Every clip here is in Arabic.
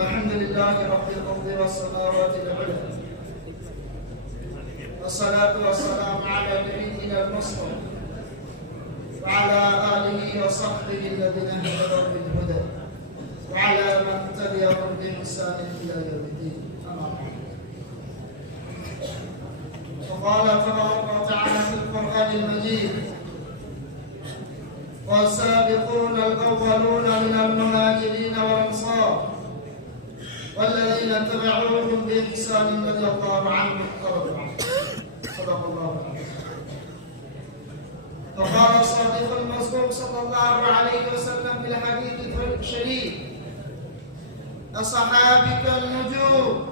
الحمد لله رب الأرض والسماوات العلى، والصلاة والسلام على نبينا المصطفى وعلى آله وصحبه الذين اهتدوا بالهدى وعلى من تبعهم بإحسان إلى يوم الدين. أما بعد، وقال تبارك وتعالى في القرآن المجيد: والسابقون الأولون من المهاجرين والأنصار والذين اتبعوهم بإحسان رضي الله عنهم ورضوا عنه. صدق الله العظيم. فقال الصادق المصدوق صلى الله عليه وسلم في الحديث الشريف: أصحابك النجوم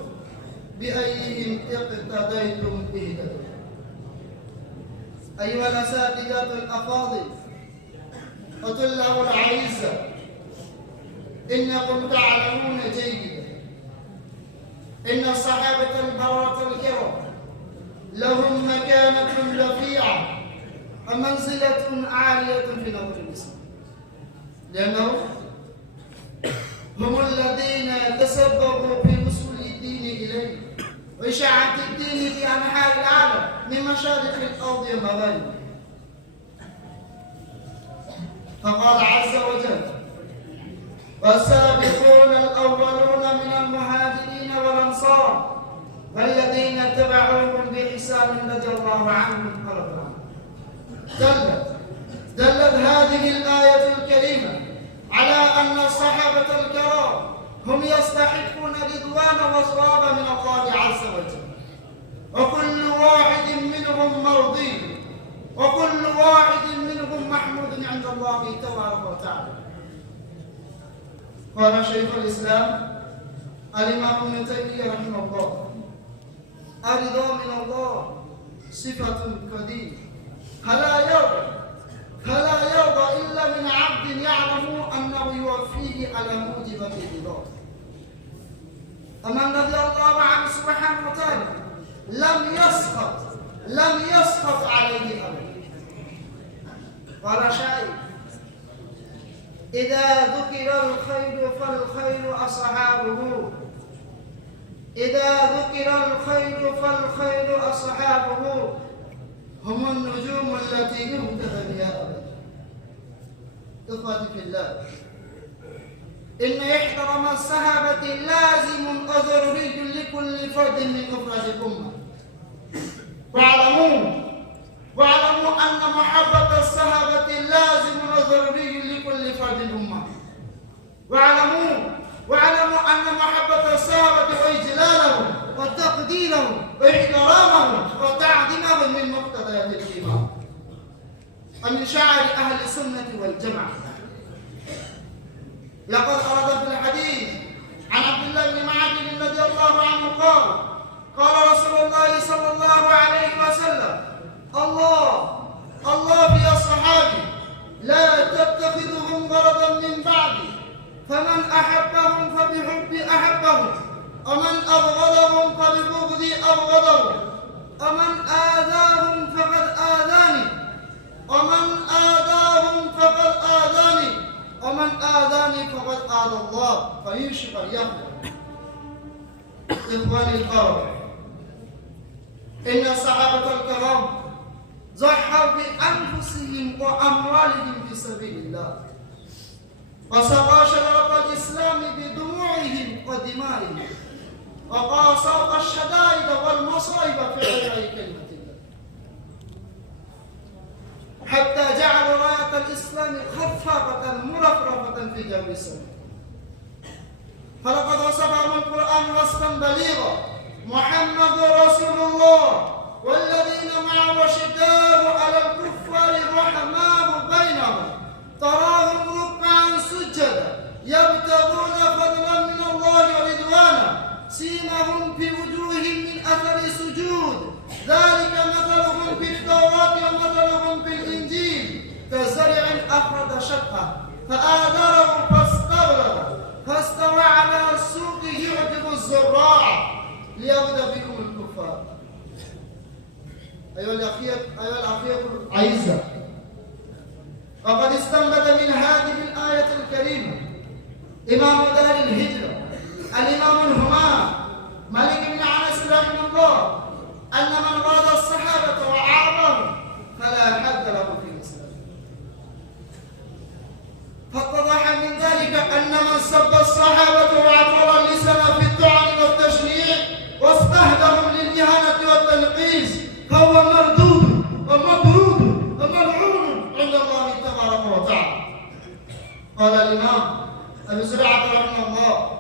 بأيهم اقتديتم اهتدوا. أيها الأساتذة الأفاضل وطلاب الأعزة، إنكم تعلمون جيدا إن الصحابة البررة الكرام لهم مكانة رفيعة ومنزلة عالية في نظر الإسلام، لأنهم هم الذين تسببوا في وصول الدين إليه وإشاعة الدين في أنحاء العالم من مشارق الأرض ومغاربها. فقال عز وجل: والسابقون الأولون من المهاجرين والأنصار والذين اتبعوهم بإحسان رضي الله عنهم ورضوا عنه. دلت هذه الآية الكريمة على أن الصحابة الكرام هم يستحقون رضوان وصواب من الله عز وجل، وكل واحد منهم مرضي، وكل واحد منهم محمود عند الله تبارك وتعالى. قال شيخ الإسلام الإمام ابن تيمية رحمه الله: الرضا من الله صفة قديمة فلا يرضى إلا من عبد يعلم أنه يوفيه على موجبة الرضا. ومن رضي الله عنه سبحانه وتعالى لم يسخط عليه أبدا. قال شاعر: إذا ذكر الخير فالخير أصحابه، إذا ذكر الخير فالخير أصحابه، هم النجوم التي يهتدى بها أبدا. إخوتي في الله، إن احترام الصحابة لازم وضروري لكل فرد من أفراد الأمة. واعلموا أن محبة الصحابة لازم وضروري لكل فرد الأمة. واعلموا أن محبة الصحابة وإجلالهم وتقديرهم واحترامهم وتعظيمهم من مقتضيات الإيمان ومن شعائر أهل السنة والجماعة. لقد ورد في الحديث عن عبد الله بن معاذ رضي الله عنه قال رسول الله صلى الله عليه وسلم: الله في أصحابي لا تتخذهم غرضا من بعدي، فمن أحبهم فبحبي أحبهم، ومن أبغضهم فببغضي أبغضهم، ومن آذاهم فقد آذاني، ومن آذاهم فقد آذاني، ومن آذاني فقد آذى الله فيوشك اليهود. إخواني الكرام، إن الصحابة الكرام ضحوا بأنفسهم وأموالهم في سبيل الله، وسقوا شجرة الإسلام بدموعهم ودمائهم، وقاسوا الشدائد والمصائب في غير كلمة الله، حتى جعلوا راية الإسلام خفافة مرفرفة في جو السماء. فلقد وصفهم القرآن وصفا بليغا: محمد رسول الله والذين معه شداء على الكفار رحماء بينهم تراهم ركعا سجدا يبتغون فضلا من الله ورضوانا سيماهم في وجوههم من أثر السجود ذلك مثلهم في التوراة ومثلهم في الإنجيل كزرع أخرج شطأه فآذره فاستغلظ فاستوى على سوقه يعجب الزراع ليغيظ بكم الكفار. أيها الأخية الأعزة، وقد استنبط من هذه الآية الكريمة إمام دار الهجرة الإمام الهمام مالك بن أنس رحمه الله أن من غاض الصحابة وعابهم فلا حد له في الإسلام. فاتضح من ذلك أن من سب الصحابة وعطر اللسان في الطعن والتشنيع واستهدرهم للإهانة والتنقيص فهو مردود ومطرود وملعون عند الله تبارك وتعالى. قال الإمام أبي زرعة رحمه الله: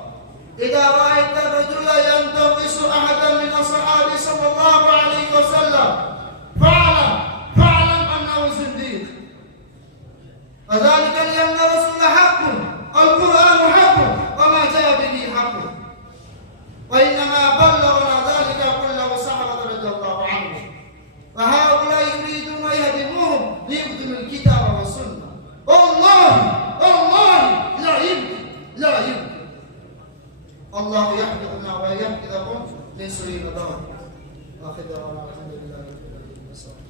إذا رأيت الرجل ينتقص أحدا من أصحابه صلى الله عليه وسلم فاعلم أنه زنديق، وذلك لأن الرسول حق، القرآن حق، وما جاء به حق، وإنما بلغنا ذلك كله الصحابة رضي الله عنهم، فهؤلاء يريدون يهدموهم ليبطلوا الكتاب والسنة. والله لا يمكن. الله يحفظنا ويحفظكم من سوء الظن. آخر دعوانا الحمد لله رب العالمين.